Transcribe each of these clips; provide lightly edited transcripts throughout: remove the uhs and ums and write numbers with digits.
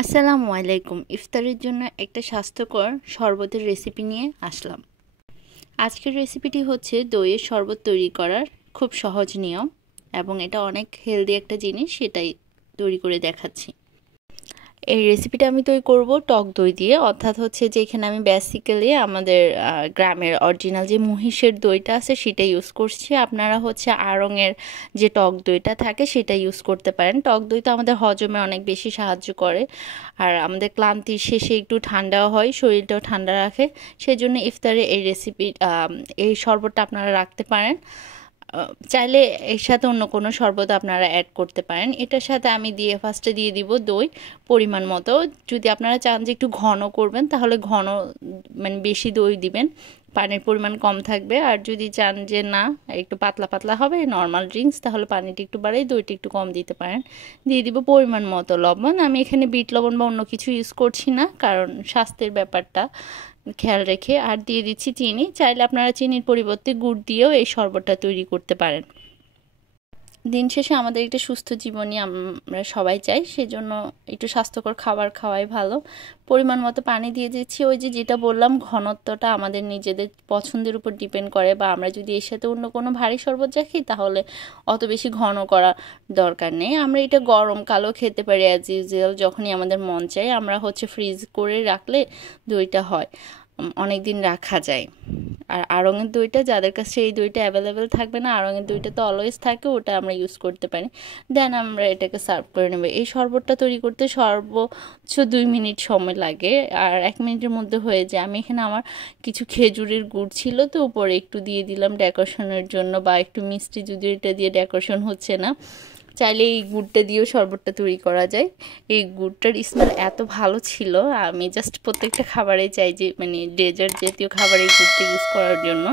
আসসালামু আলাইকুম। ইফতারের জন্য একটা স্বাস্থ্যকর শরবতের রেসিপি নিয়ে আসলাম। আজকের রেসিপিটি হচ্ছে দইয়ের শরবত তৈরি করার খুব সহজ নিয়ম এবং এটা অনেক হেলদি একটা জিনিস, সেটাই তৈরি করে দেখাচ্ছি। এই রেসিপিটা আমি তৈরি করব টক দই দিয়ে, অর্থাৎ হচ্ছে যে এখানে আমি বেসিক্যালি আমাদের গ্রামের অরিজিনাল যে মহিষের দইটা আছে সেটা ইউজ করছি। আপনারা হচ্ছে আড়ংয়ের যে টক দইটা থাকে সেটা ইউজ করতে পারেন। টক দই তো আমাদের হজমে অনেক বেশি সাহায্য করে, আর আমাদের ক্লান্তির শেষে একটু ঠান্ডাও হয়, শরীরটাও ঠান্ডা রাখে। সেই জন্য ইফতারে এই শরবতটা আপনারা রাখতে পারেন। চাইলে এর সাথে অন্য কোনো শরবত আপনারা অ্যাড করতে পারেন। এটার সাথে আমি ফার্স্টে দিয়ে দিব দই পরিমাণ মতো। যদি আপনারা চান যে একটু ঘন করবেন তাহলে ঘন মানে বেশি দই দিবেন, পানির পরিমাণ কম থাকবে। আর যদি চান যে না একটু পাতলা পাতলা হবে নর্মাল ড্রিঙ্কস, তাহলে পানিটা একটু বাড়াই দইটা একটু কম দিতে পারেন। দিয়ে দিব পরিমাণ মতো লবণ। আমি এখানে বিট লবণ বা অন্য কিছু ইউজ করছি না, কারণ স্বাস্থ্যের ব্যাপারটা খেয়াল রেখে। আর দিয়ে দিচ্ছি চিনি। চাইলে আপনারা চিনির পরিবর্তে গুড় দিয়েও এই শরবতটা তৈরি করতে পারেন। দিন শেষে আমাদের একটা সুস্থ জীবনই আমরা সবাই চাই, সেজন্য একটু স্বাস্থ্যকর খাবার খাওয়াই ভালো। পরিমাণ মতো পানি দিয়ে দিচ্ছি। ওই যেটা বললাম, ঘনত্বটা আমাদের নিজেদের পছন্দের উপর ডিপেন্ড করে, বা আমরা যদি এর সাথে অন্য কোনো ভারী শরবত রাখি তাহলে অত বেশি ঘন করা দরকার নেই। আমরা এটা গরমকালেও খেতে পারি অ্যাজ ইউজুয়াল, যখনই আমাদের মন চায়। আমরা হচ্ছে ফ্রিজ করে রাখলে দইটা হয় অনেক দিন রাখা যায়। আর আড়ংয়ের দইটা যাদের কাছে এই দইটা অ্যাভেলেবেল থাকবে না, আড়ংয়ের দইটা তো অলওয়েজ থাকে, ওটা আমরা ইউজ করতে পারি। দেন আমরা এটাকে সার্ভ করে নেব। এই শরবতটা তৈরি করতে সর্বোচ্চ 2 মিনিট সময় লাগে, আর 1 মিনিটের মধ্যে হয়ে যায়। আমি এখানে আমার কিছু খেজুরের গুড় ছিল তো উপরে একটু দিয়ে দিলাম ডেকোরেশনের জন্য, বা একটু মিষ্টি, যদিও এটা দিয়ে ডেকোরেশন হচ্ছে না। চাইলে এই গুড়টা দিয়েও শরবতটা তৈরি করা যায়। এই গুড়টার স্মেল এত ভালো ছিল, আমি জাস্ট প্রত্যেকটা খাবারে চাই যে মানে ডেজার্ট জাতীয় খাবারে এই গুড়টা ইউজ করার জন্য।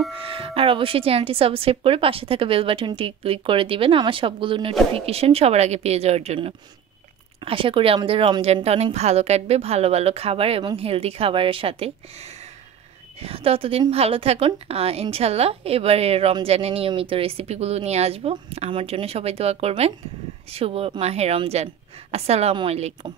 আর অবশ্যই চ্যানেলটি সাবস্ক্রাইব করে পাশে থাকা বেল বাটনটি ক্লিক করে দিবেন আমার সবগুলো নোটিফিকেশন সবার আগে পেয়ে যাওয়ার জন্য। আশা করি আমাদের রমজানটা অনেক ভালো কাটবে, ভালো ভালো খাবার এবং হেলদি খাবারের সাথে। ততদিন ভালো থাকুন। ইনশাল্লাহ এবারে রমজানে নিয়মিত রেসিপিগুলো নিয়ে আসবো। আমার জন্য সবাই দোয়া করবেন। শুভ মাহে রমজান। আসসালামু আলাইকুম।